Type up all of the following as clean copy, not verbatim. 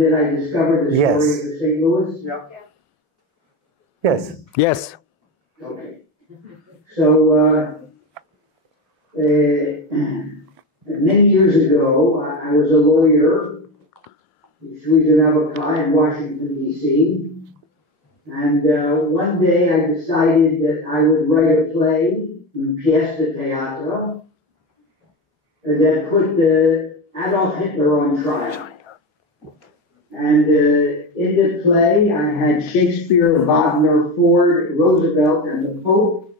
Did I discover the story of the St. Louis? Yeah. Yes. Yes. Okay. So, many years ago, I was a lawyer, suis un avocat in Washington, D.C., and one day I decided that I would write a play, une pièce de théâtre, that put Adolf Hitler on trial. And in the play, I had Shakespeare, Wagner, Ford, Roosevelt, and the Pope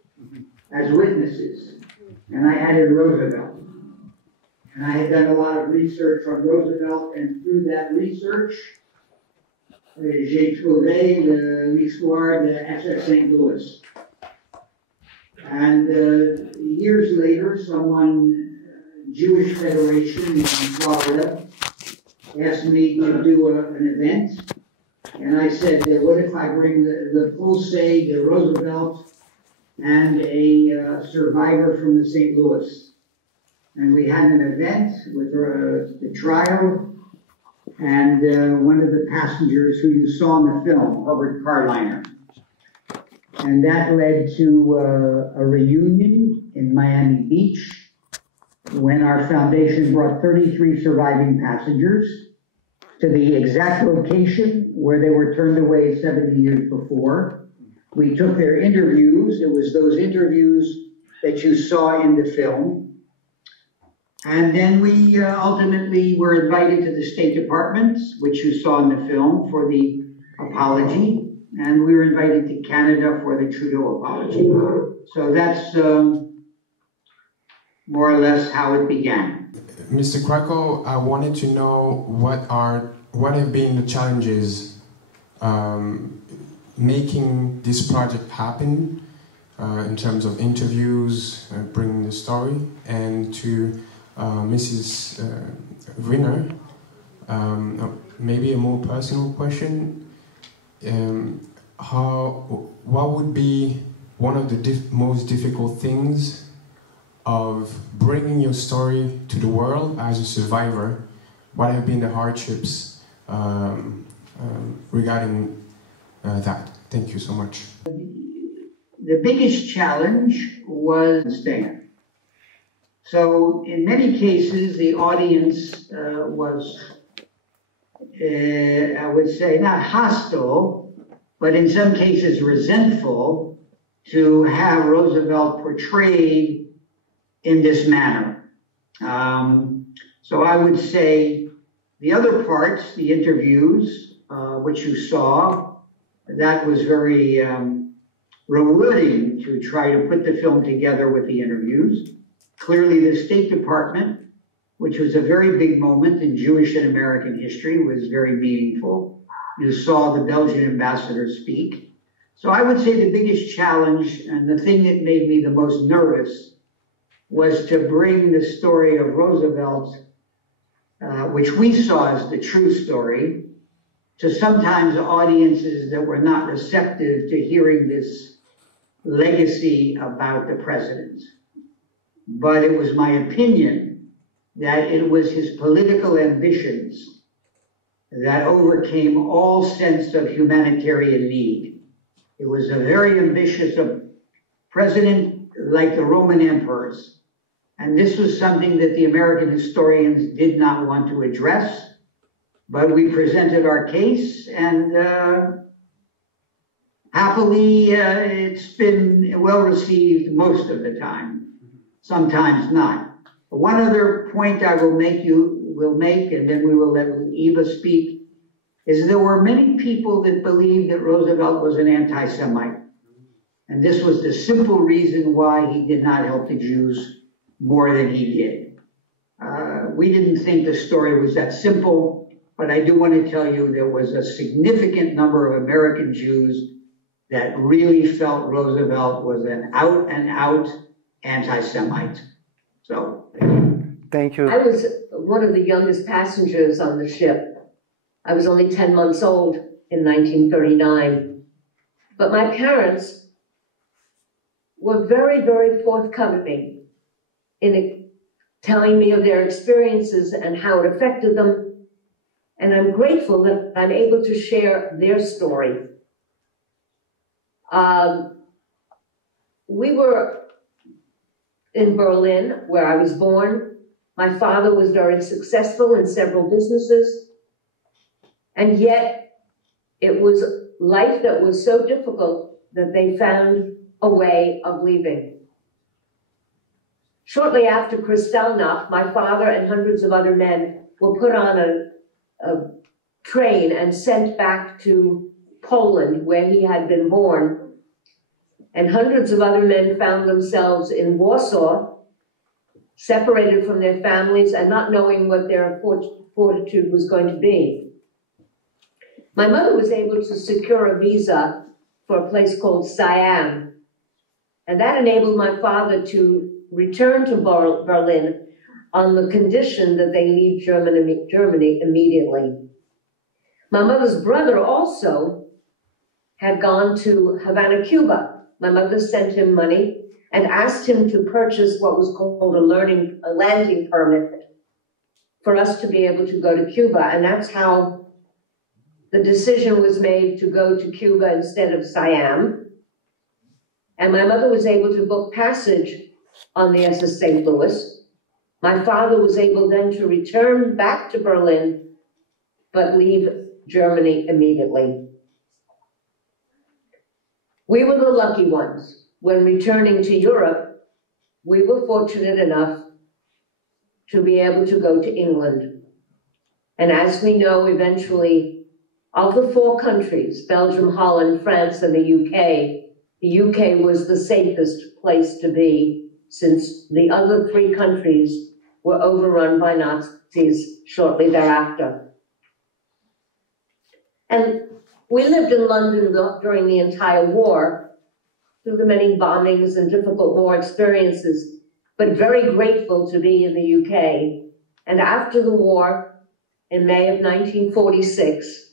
as witnesses. And I added Roosevelt. And I had done a lot of research on Roosevelt, and through that research, j'ai trouvé l'histoire de SS St. Louis. And years later, Jewish Federation in Florida, asked me to do an event. And I said, what if I bring the procès de Roosevelt and a survivor from the St. Louis? And we had an event with the trial, and one of the passengers who you saw in the film, Herbert Carliner. And that led to a reunion in Miami Beach when our foundation brought 33 surviving passengers to the exact location where they were turned away 70 years before. We took their interviews. It was those interviews that you saw in the film. And then we ultimately were invited to the State Department, which you saw in the film, for the apology. And we were invited to Canada for the Trudeau apology. So that's more or less how it began. Mr. Krakow, I wanted to know what have been the challenges making this project happen in terms of interviews, bringing the story, and to Mrs. Wiener, maybe a more personal question. What would be one of the most difficult things of bringing your story to the world as a survivor? What have been the hardships regarding that? Thank you so much. The biggest challenge was staying. So in many cases, the audience was, I would say, not hostile, but in some cases resentful to have Roosevelt portrayed in this manner. So I would say the other parts, the interviews, which you saw, that was very rewarding to try to put the film together with the interviews. Clearly, the State Department, which was a very big moment in Jewish and American history, was very meaningful. You saw the Belgian ambassador speak. So I would say the biggest challenge and the thing that made me the most nervous was to bring the story of Roosevelt, which we saw as the true story, to sometimes audiences that were not receptive to hearing this legacy about the president. But it was my opinion that it was his political ambitions that overcame all sense of humanitarian need. It was a very ambitious president like the Roman emperors. And this was something that the American historians did not want to address, but we presented our case, and happily it's been well received most of the time. Sometimes not. One other point I will make, and then we will let Eva speak, is there were many people that believed that Roosevelt was an anti-Semite. And this was the simple reason why he did not help the Jews more than he did. We didn't think the story was that simple, but I do want to tell you there was a significant number of American Jews that really felt Roosevelt was an out-and-out anti-Semite. So, Thank you. I was one of the youngest passengers on the ship. I was only 10 months old in 1939. But my parents were very, very forthcoming in telling me of their experiences and how it affected them. And I'm grateful that I'm able to share their story. We were in Berlin, where I was born. My father was very successful in several businesses. And yet, it was life that was so difficult that they found a way of leaving. Shortly after Kristallnacht, my father and hundreds of other men were put on a train and sent back to Poland, where he had been born. And hundreds of other men found themselves in Warsaw, separated from their families and not knowing what their fortitude was going to be. My mother was able to secure a visa for a place called Siam, and that enabled my father to return to Berlin on the condition that they leave Germany immediately. My mother's brother also had gone to Havana, Cuba. My mother sent him money and asked him to purchase what was called a landing permit for us to be able to go to Cuba. And that's how the decision was made to go to Cuba instead of Siam. And my mother was able to book passage on the SS St. Louis. My father was able then to return back to Berlin, but leave Germany immediately. We were the lucky ones. When returning to Europe, we were fortunate enough to be able to go to England. And as we know, eventually, of the 4 countries, Belgium, Holland, France, and the UK was the safest place to be, since the other 3 countries were overrun by Nazis shortly thereafter. And we lived in London during the entire war, through the many bombings and difficult war experiences, but very grateful to be in the UK. And after the war, in May of 1946,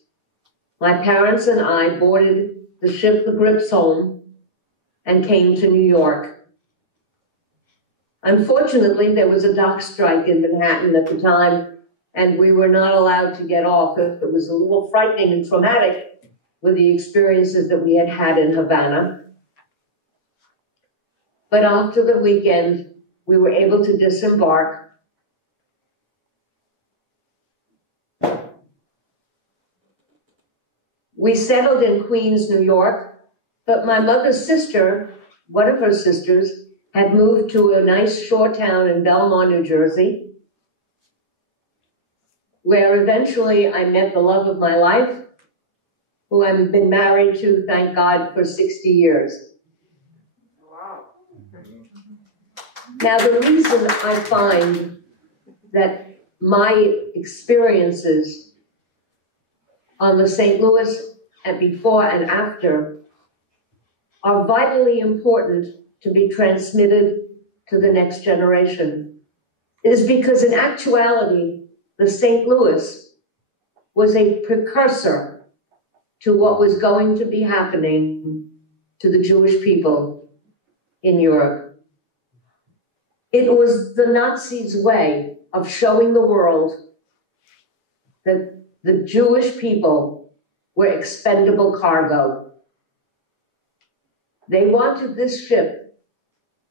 my parents and I boarded the ship the Gripsholm and came to New York. Unfortunately, there was a dock strike in Manhattan at the time, and we were not allowed to get off. It was a little frightening and traumatic with the experiences that we had had in Havana. But after the weekend, we were able to disembark. We settled in Queens, New York, but my mother's sister, one of her sisters, had moved to a nice shore town in Belmont, New Jersey, where eventually I met the love of my life, who I've been married to, thank God, for 60 years. Wow. Now, the reason I find that my experiences on the St. Louis and before and after are vitally important to be transmitted to the next generation is because in actuality, the St. Louis was a precursor to what was going to be happening to the Jewish people in Europe. It was the Nazis' way of showing the world that the Jewish people were expendable cargo. They wanted this ship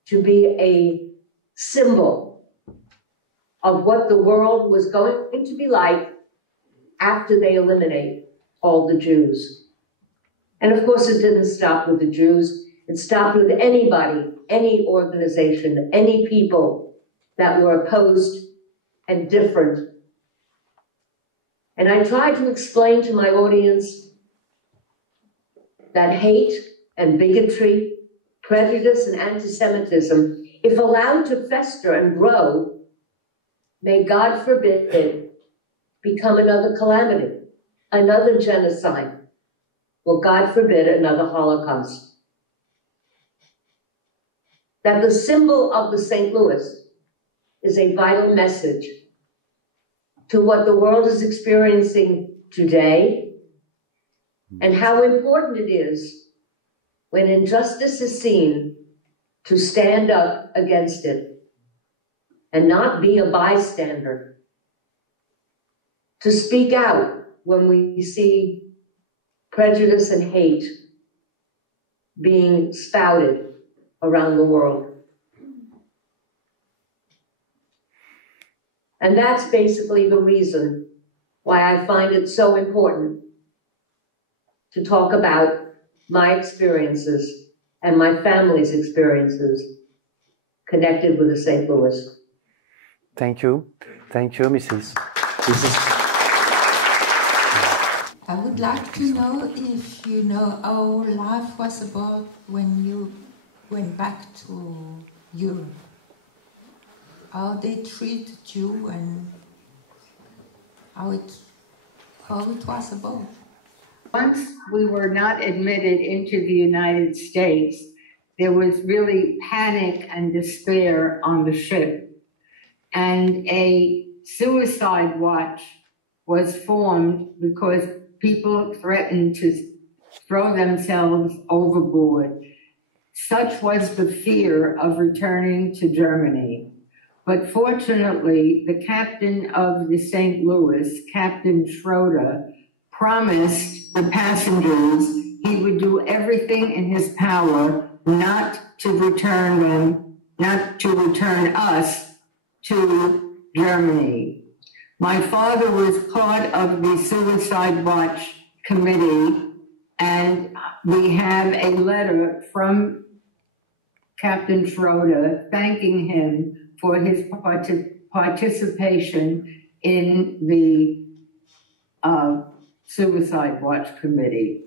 to be a symbol of what the world was going to be like after they eliminate all the Jews. And of course, it didn't stop with the Jews. It stopped with anybody, any organization, any people that were opposed and different. And I try to explain to my audience that hate and bigotry, prejudice and anti-Semitism, if allowed to fester and grow, may God forbid become another calamity, another genocide, or God forbid another Holocaust. That the symbol of the St. Louis is a vital message to what the world is experiencing today and how important it is when injustice is seen to stand up against it and not be a bystander. to speak out when we see prejudice and hate being spouted around the world. And that's basically the reason why I find it so important to talk about my experiences and my family's experiences connected with the St. Louis. Thank you. Thank you, Mrs. I would like to know if you know how life was about when you went back to Europe. How they treated you and how it was about. Once we were not admitted into the United States, there was really panic and despair on the ship. And a suicide watch was formed because people threatened to throw themselves overboard. Such was the fear of returning to Germany. But fortunately, the captain of the St. Louis, Captain Schroeder, promised the passengers he would do everything in his power not to return us to Germany. My father was part of the Suicide Watch Committee, and we have a letter from Captain Schroeder thanking him for his participation in the Suicide Watch Committee.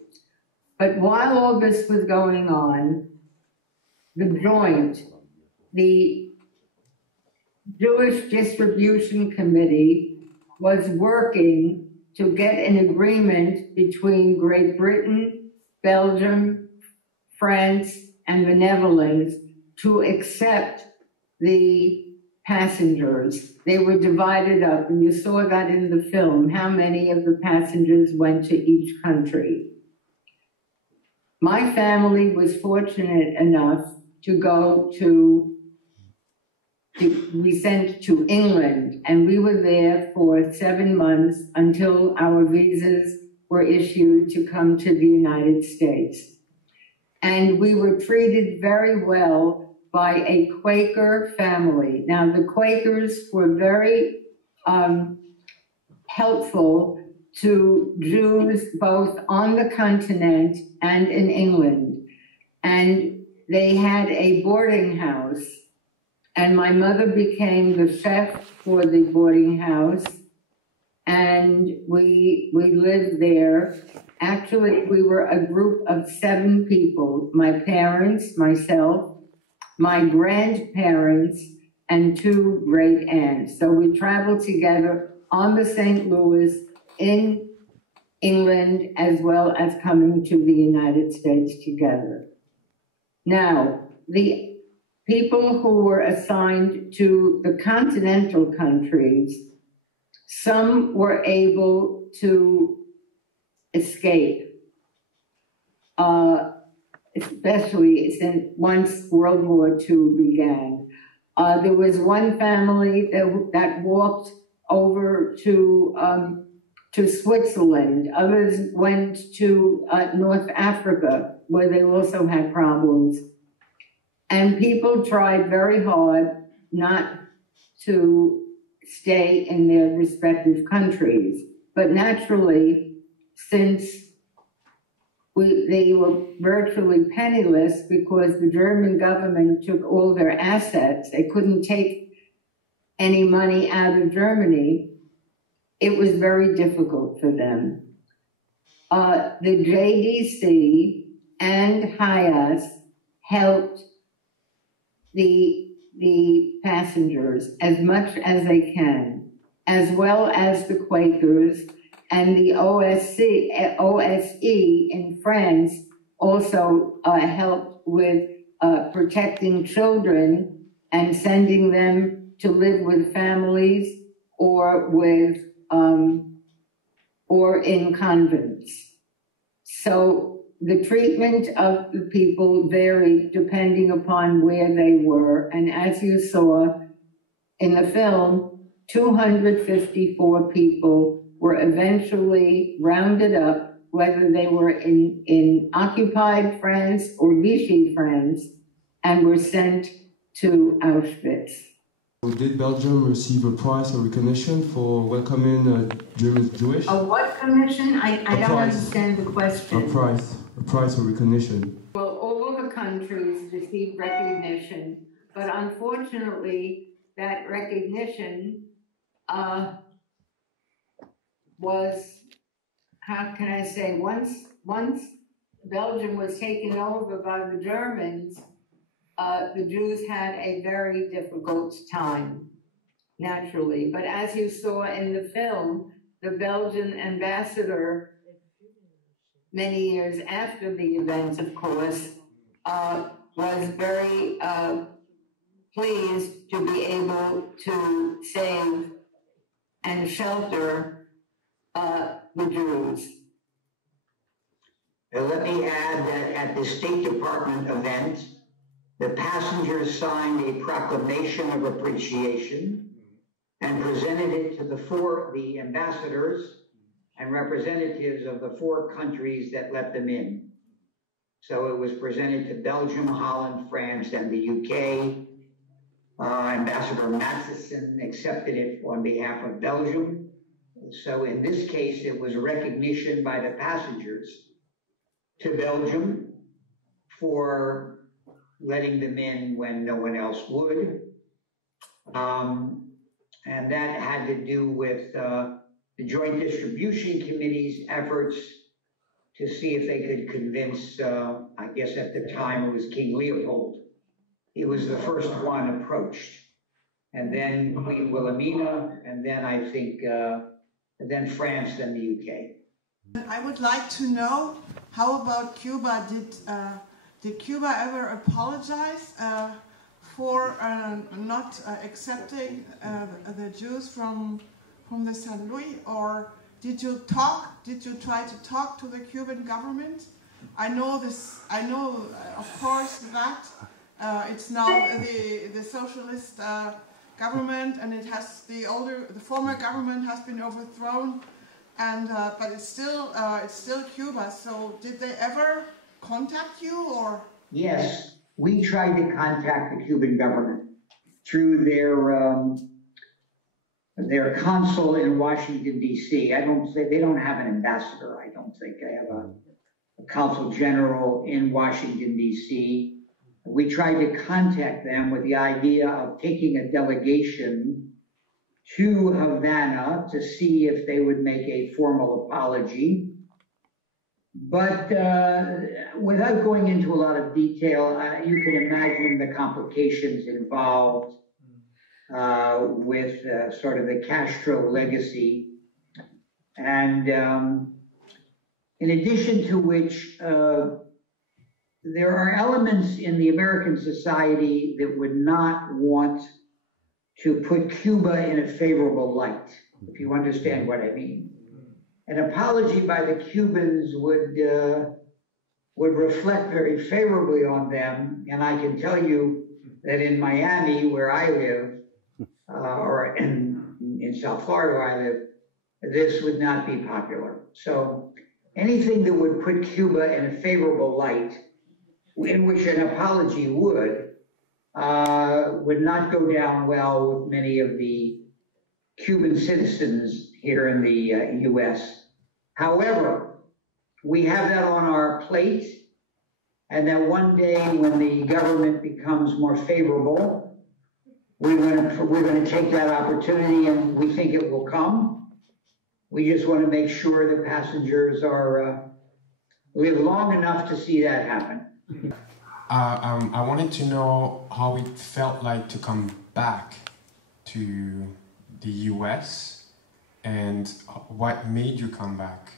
But while all this was going on, the Joint, the Jewish Distribution Committee, was working to get an agreement between Great Britain, Belgium, France, and the Netherlands to accept the passengers. They were divided up, and you saw that in the film, how many of the passengers went to each country. My family was fortunate enough to go to be sent to England, and we were there for 7 months until our visas were issued to come to the United States. And we were treated very well by a Quaker family. Now, the Quakers were very helpful to Jews both on the continent and in England. And they had a boarding house, and my mother became the chef for the boarding house, and we lived there. Actually, we were a group of 7 people, my parents, myself, my grandparents, and 2 great aunts. So we traveled together on the St. Louis in England, as well as coming to the United States together. Now, the people who were assigned to the continental countries, some were able to escape, especially once World War II began. There was one family that walked over to Switzerland. Others went to North Africa, where they also had problems. And people tried very hard not to stay in their respective countries. But naturally, since they were virtually penniless because the German government took all their assets, they couldn't take any money out of Germany, it was very difficult for them. The JDC and HIAS helped the passengers as much as they can, as well as the Quakers, and the OSE in France also helped with protecting children and sending them to live with families or in convents. So the treatment of the people varied depending upon where they were. And as you saw in the film, 254 people were eventually rounded up, whether they were in occupied France or Vichy France, and were sent to Auschwitz. Did Belgium receive a prize or recognition for welcoming German Jewish? A what commission? I don't understand the question. A prize or recognition. Well, all the countries received recognition, but unfortunately, that recognition was, how can I say, once Belgium was taken over by the Germans, the Jews had a very difficult time, naturally. But as you saw in the film, the Belgian ambassador, many years after the event, of course, was very pleased to be able to save and shelter the Jews. Let me add that at the State Department event, the passengers signed a proclamation of appreciation and presented it to the ambassadors and representatives of the 4 countries that let them in. So it was presented to Belgium, Holland, France, and the UK. Ambassador Matheson accepted it on behalf of Belgium. So in this case, it was recognition by the passengers to Belgium for letting them in when no one else would. And that had to do with the Joint Distribution Committee's efforts to see if they could convince, I guess at the time it was King Leopold. He was the first one approached. And then Queen Wilhelmina, and then I think, and then France, then the UK. I would like to know, how about Cuba? Did Cuba ever apologize for not accepting the Jews from the St. Louis, or did you try to talk to the Cuban government? I know, of course, that it's now the socialist government, and it has the former government has been overthrown, and but it's still Cuba. So did they ever contact you, or? Yes, we tried to contact the Cuban government through their consul in Washington, D.C. They don't have an ambassador. I don't think they have a consul general in Washington, D.C. We tried to contact them with the idea of taking a delegation to Havana to see if they would make a formal apology. But without going into a lot of detail, you can imagine the complications involved with sort of the Castro legacy. And in addition to which, there are elements in the American society that would not want to put Cuba in a favorable light, if you understand what I mean. An apology by the Cubans would reflect very favorably on them, and I can tell you that in Miami, where I live, or in South Florida where I live, this would not be popular. So anything that would put Cuba in a favorable light, in which an apology would not go down well with many of the Cuban citizens here in the U.S. However, we have that on our plate, and that one day when the government becomes more favorable, we're going to take that opportunity, and we think it will come. We just want to make sure the passengers live long enough to see that happen. I wanted to know how it felt like to come back to the US and what made you come back.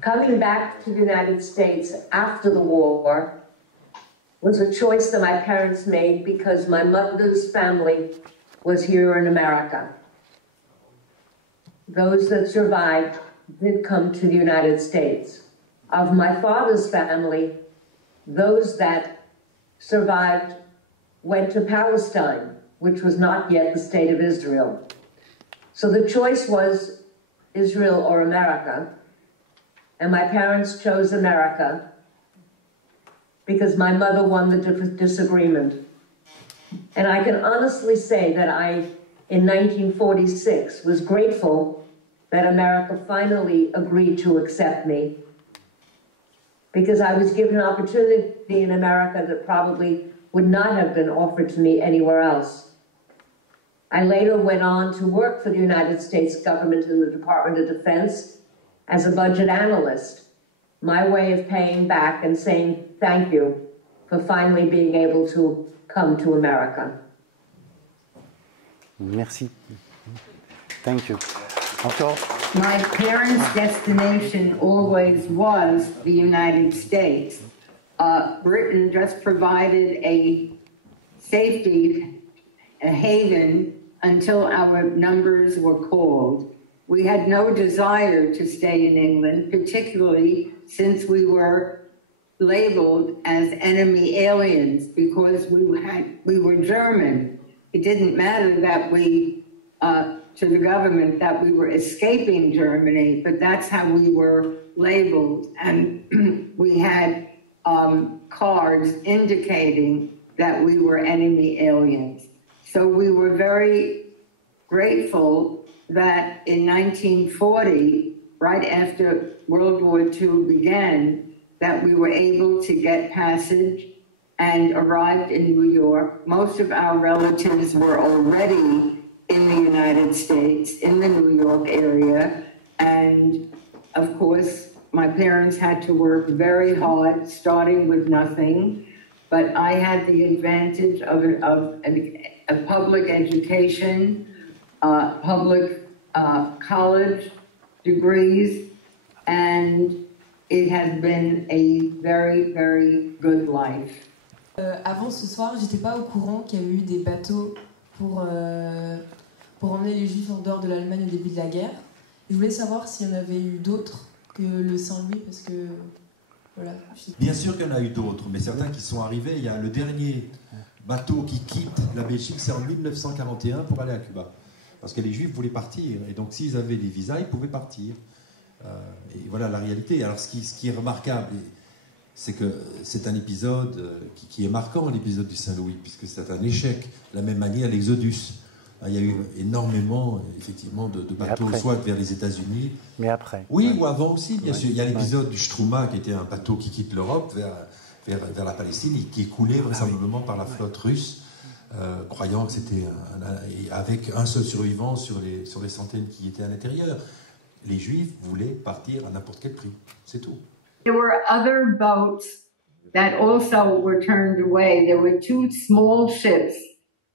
Coming back to the United States after the war was a choice that my parents made because my mother's family was here in America. Those that survived did come to the United States. Of my father's family, those that survived went to Palestine, which was not yet the state of Israel. So the choice was Israel or America, and my parents chose America because my mother won the disagreement. And I can honestly say that I, in 1946, was grateful that America finally agreed to accept me, because I was given an opportunity in America that probably would not have been offered to me anywhere else. I later went on to work for the United States government in the Department of Defense as a budget analyst, my way of paying back and saying thank you for finally being able to come to America. Merci. Thank you. Encore? My parents' destination always was the United States. Britain just provided a safety, a haven, until our numbers were called. We had no desire to stay in England, particularly since we were labeled as enemy aliens because we were German. It didn't matter that we, to the government, that we were escaping Germany, but that's how we were labeled. And we had cards indicating that we were enemy aliens. So we were very grateful that in 1940, right after World War II began, that we were able to get passage and arrived in New York. Most of our relatives were already in the United States, in the New York area. And of course, my parents had to work very hard, starting with nothing. But I had the advantage of a public education, public college degrees, and it has been a very, very good life. Avant ce soir, j'étais pas au courant qu'il y avait eu des bateaux pour emmener les Juifs en dehors de l'Allemagne au début de la guerre. Je voulais savoir s'il y en avait eu d'autres que le Saint-Louis, parce que voilà. Bien sûr qu'il y en a eu d'autres, mais certains qui sont arrivés. Il y a le dernier bateau qui quitte la Belgique, c'est en 1941 pour aller à Cuba. Parce que les Juifs voulaient partir, et donc s'ils avaient des visas, ils pouvaient partir. Et voilà la réalité. Alors ce qui est remarquable, c'est que c'est un épisode qui est marquant, l'épisode du Saint-Louis, puisque c'est un échec. De la même manière, l'Exodus. Il y a eu énormément, effectivement, de bateaux, soit vers les États-Unis. Mais après. Oui, ouais. Ou avant aussi, bien sûr. Il y a l'épisode du Shoah, qui était un bateau qui quitte l'Europe vers la Palestine, et qui est coulé vraisemblablement par la flotte russe, croyant que c'était avec un seul survivant sur les centaines qui étaient à l'intérieur. Les Juifs voulaient partir à n'importe quel prix. C'est tout. There were other boats that also were turned away. There were two small ships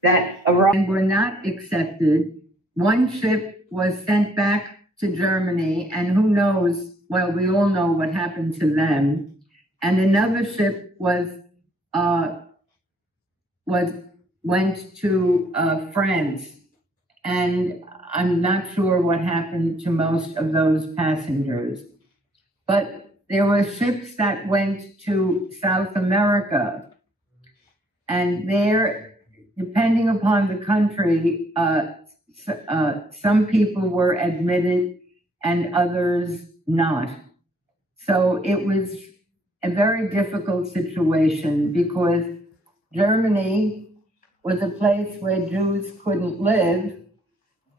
that arrived and were not accepted. One ship was sent back to Germany, and who knows, well, we all know what happened to them. And another ship went to France, and I'm not sure what happened to most of those passengers. But there were ships that went to South America, and there, depending upon the country, some people were admitted and others not. So it was a very difficult situation because Germany was a place where Jews couldn't live,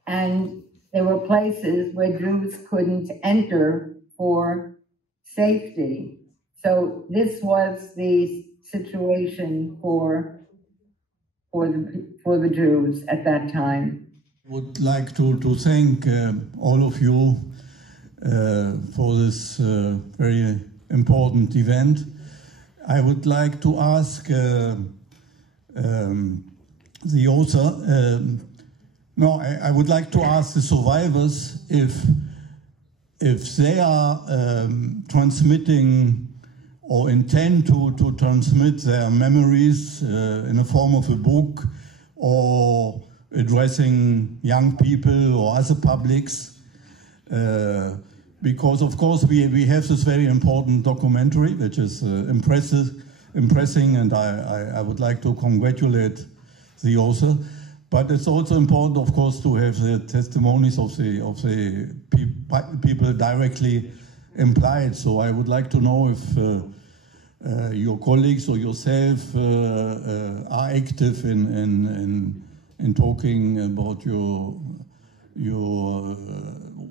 and there were places where Jews couldn't enter for safety. So this was the situation for the Jews at that time. I would like to thank all of you for this very important event. I would like to ask the author, I would like to ask the survivors if they are transmitting or intend to transmit their memories in the form of a book or addressing young people or other publics. Because of course we have this very important documentary which is impressing, and I would like to congratulate the author. But it's also important, of course, to have the testimonies of the people directly implied. So I would like to know if your colleagues or yourself are active in talking about your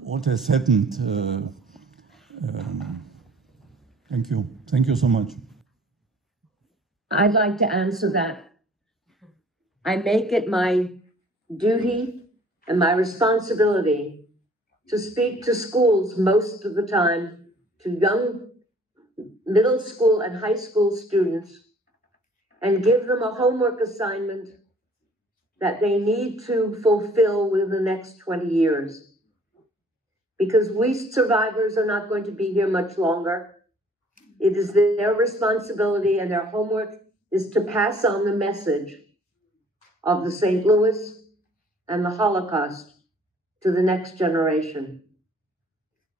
what has happened. Thank you. Thank you so much. I'd like to answer that. I make it my duty and my responsibility to speak to schools most of the time, to young middle school and high school students, and give them a homework assignment that they need to fulfill within the next 20 years. Because we survivors are not going to be here much longer. It is their responsibility, and their homework is to pass on the message of the St. Louis and the Holocaust to the next generation.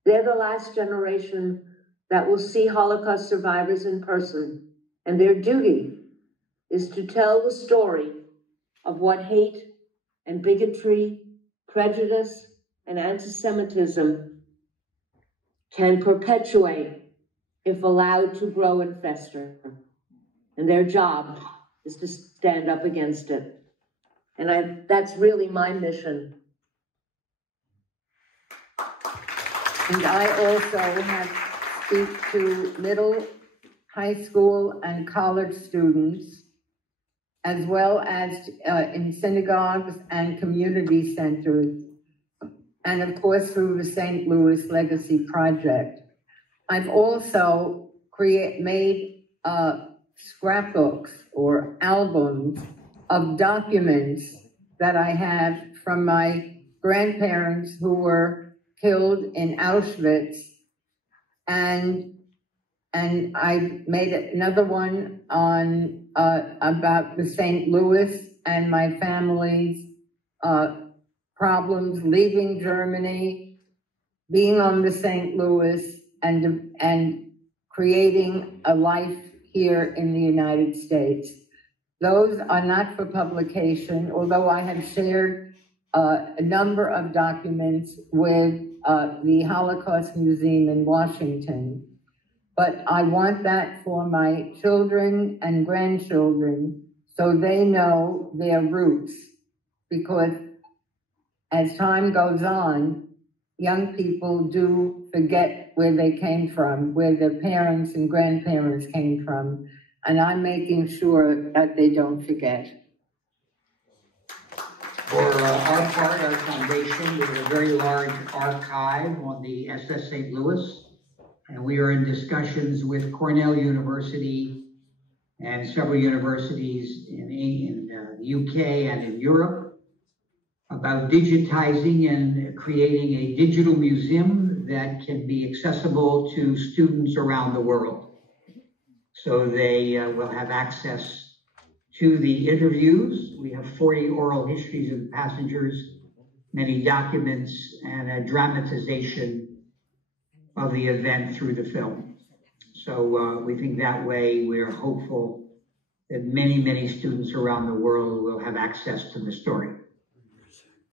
They're the last generation that will see Holocaust survivors in person, and their duty is to tell the story of what hate and bigotry, prejudice, and anti-Semitism can perpetuate if allowed to grow and fester. And their job is to stand up against it. And that's really my mission. And I also have speak to middle, high school, and college students, as well as in synagogues and community centers, and of course through the St. Louis Legacy Project. I've also made scrapbooks or albums of documents that I have from my grandparents who were killed in Auschwitz, and I made another one on about the St. Louis and my family's problems leaving Germany, being on the St. Louis, and creating a life here in the United States. Those are not for publication, although I have shared a number of documents with the Holocaust Museum in Washington. But I want that for my children and grandchildren so they know their roots, because as time goes on, young people do forget where they came from, where their parents and grandparents came from, and I'm making sure that they don't forget. For our part, our foundation, we have a very large archive on the SS St. Louis, and we are in discussions with Cornell University and several universities in the UK and in Europe about digitizing and creating a digital museum that can be accessible to students around the world. So they will have access to the interviews. We have 40 oral histories of the passengers, many documents, and a dramatization of the event through the film. So we think that way we're hopeful that many, many students around the world will have access to the story.